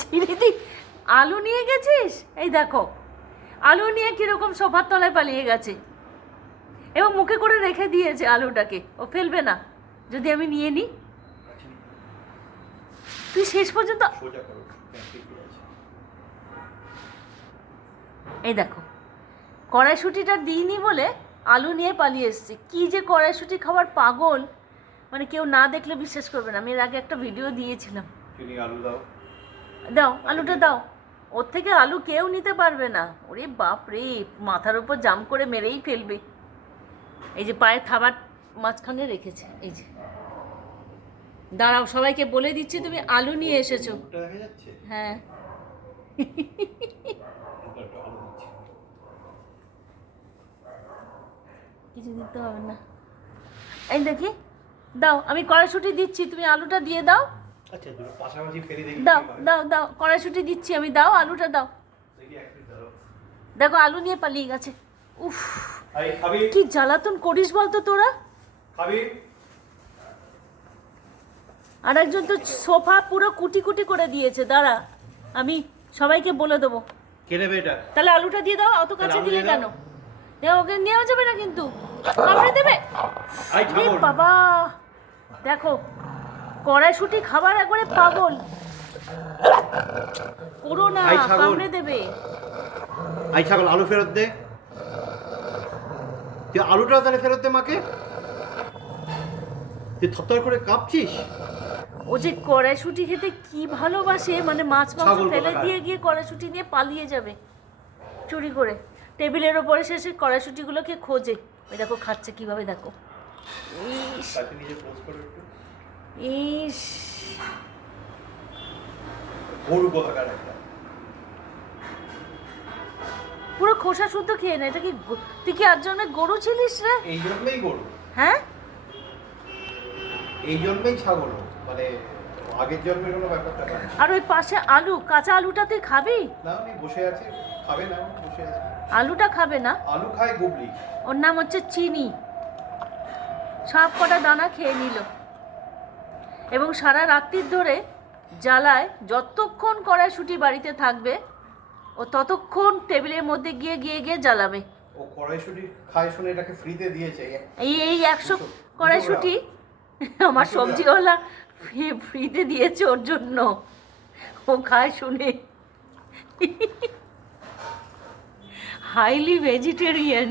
ঝিরিদি আলু নিয়ে গেছিস? এই দেখো আলু নিয়ে কিরকম সোফার তলায় পালিয়ে গেছে এবং মুখে করে রেখে দিয়েছে আলুটাকে, ও ফেলবে না যদি আমি নিয়ে নিই। তুই শেষ পর্যন্ত এই দেখো কড়াইশুঁটিটা দিইনি বলে আলু নিয়ে পালিয়ে এসছে। কি যে কড়াইশুঁটি খাবার পাগল, মানে কেউ না দেখলে বিশ্বাস করবে না। আমি এর আগে একটা ভিডিও দিয়েছিলাম। আলু দাও, দাও আলুটা দাও, ওর থেকে আলু কেউ নিতে পারবে না। ওরে বাপ রে, মাথার উপর জাম করে মেরেই ফেলবে। এই যে পায়ে থাবার মাঝখানে রেখেছে, এই যে দাঁড়াও সবাইকে বলে দিচ্ছি তুমি আলু নিয়ে এসেছো। হ্যাঁ কিছু দিতে হবে না। এই দেখি দাও, আমি কড়াইশুঁটি দিচ্ছি, তুমি আলুটা দিয়ে দাও। আচ্ছা দুটো পাশাপাশি ফেলে দেখি। দাও দাও দাও, কড়াইশুঁটি দিচ্ছি আমি, দাও আলুটা দাও। দেখো আলু নিয়ে পালিয়ে গেছে। উফ কি জ্বালাতন করিস বলতো তোরা। আর একজন তো সোফা পুরো কুটি কুটি করে দিয়েছে। দাঁড়া আমি সবাইকে বলে দেবো। কে নেবে এটা? তাহলে আলুটা দিয়ে দাও, অত কাছে দিলে কেন? ওকে নেওয়া যাবে না কিন্তু, কামড়ে দেবে। বাবা দেখো কড়াইশুঁটি খাবার একবারে পাগল, করো না, কামড়ে দেবে। আই ছাগল আলু ফেরত দে। তুই আলুটা তাহলে ফেরত দে মাকে। তুই থরথর করে কাঁপছিস। ও যে কড়াইশুঁটি খেতে কি ভালোবাসে, মানে মাছ মাংস ফেলে দিয়ে গিয়ে কড়াইশুঁটি নিয়ে পালিয়ে যাবে চুরি করে। টেবিলের ওপরে শেষে কড়াইশুঁটিগুলোকে খোঁজে। ওই দেখো খাচ্ছে কিভাবে, দেখো। ইস ইস পুরো খোসা শুদ্ধ খেয়ে না। এটা কি তুই কি আর জন্য গরু ছিলিস রে? এই জন্যই গরু। হ্যাঁ এই জন্যই ছাগল, মানে আগের জন্মের কোনো ব্যাপারটা না। আর ওই পাশে আলু, কাঁচা আলুটা তুই খাবি না? উনি বসে আছে, খাবে না? বসে আছে, আলুটা খাবে না। আলু খায় গুবলি। ওর নাম হচ্ছে চিনি। সব কটা দানা খেয়ে নিল এবং সারা রাত্রির ধরে জ্বালায় যতক্ষণ কড়াইশুঁটি বাড়িতে থাকবে ও ততক্ষণ টেবিলের মধ্যে গিয়ে গিয়ে গিয়ে জ্বালাবে। ও কড়াইশুঁটি খায় শুনে এটাকে ফ্রিতে দিয়েছে। এই 100 কড়াইশুঁটি আমার সবজিওয়ালা ফ্রিতে দিয়েছে ওর জন্য, ও খায় শুনে। Highly vegetarian.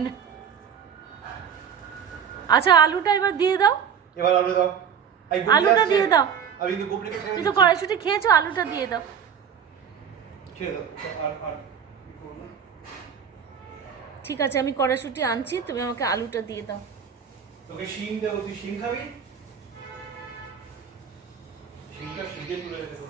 আচ্ছা আলুটা এবার দিয়ে দাও। এবার আলু দাও। আলুটা দিয়ে দাও। আমি কিন্তু গুবলিকে ছেড়ে তুই তো কড়াইশুঁটি খেয়েছো, আলুটা দিয়ে দাও। ঠিক আছে আমি কড়াইশুঁটি আনছি, তুমি আমাকে আলুটা দিয়ে দাও। তোকে শিম দেবো, তুই শিম খাবি? শিমটা ফ্রিজে তুলে দেবো।